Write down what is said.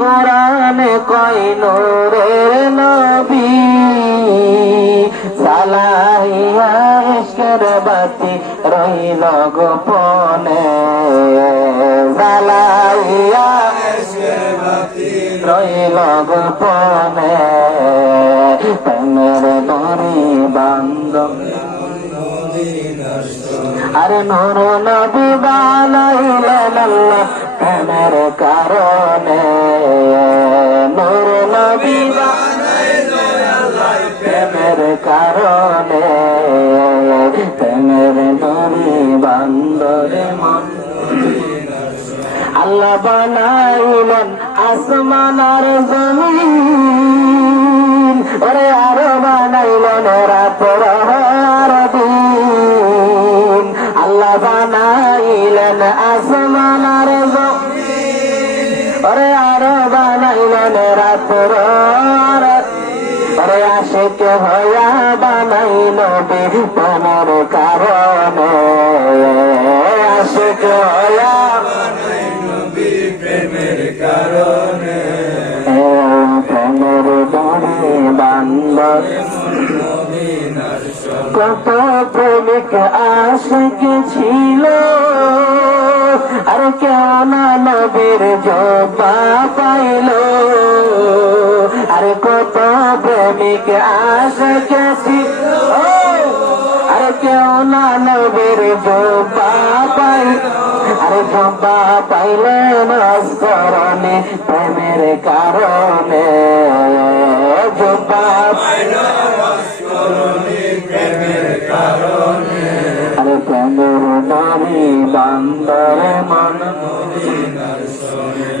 কোরআনে কই নূরের নবী সালাইয়া ইশকের বাতি রইল গোপনে। সালাইয়া রইল গোপনে। প্রেমের দরি বান্ধব আরে নূর নবী বানাইলেন আল্লাহ কারণে। কারণে প্রেমের দরি বান্দরে মন আল্লাহ বানাইলেন আসমান আর জমিন। ওরে আরও বানাইলেন রাত আর দিন। আল্লাহ বানাইলেন আসমান আর ওরে আরও বানাইলেন রাত আর ওরে আশেক হইয়া বানাইল তোমার কারণে আশেক প্রেমের বান্দর কত প্রেমিক আশিক ছিল আর কেন নবীর জবা পাইল আরে কত প্রেমিক আশিক ছিল আরে কেউ না নবীর জবা পাই। আরে জবা পাইলে নস্করণে প্রেমের কারণে। জবা আরে প্রেমের নারী বান্দর মন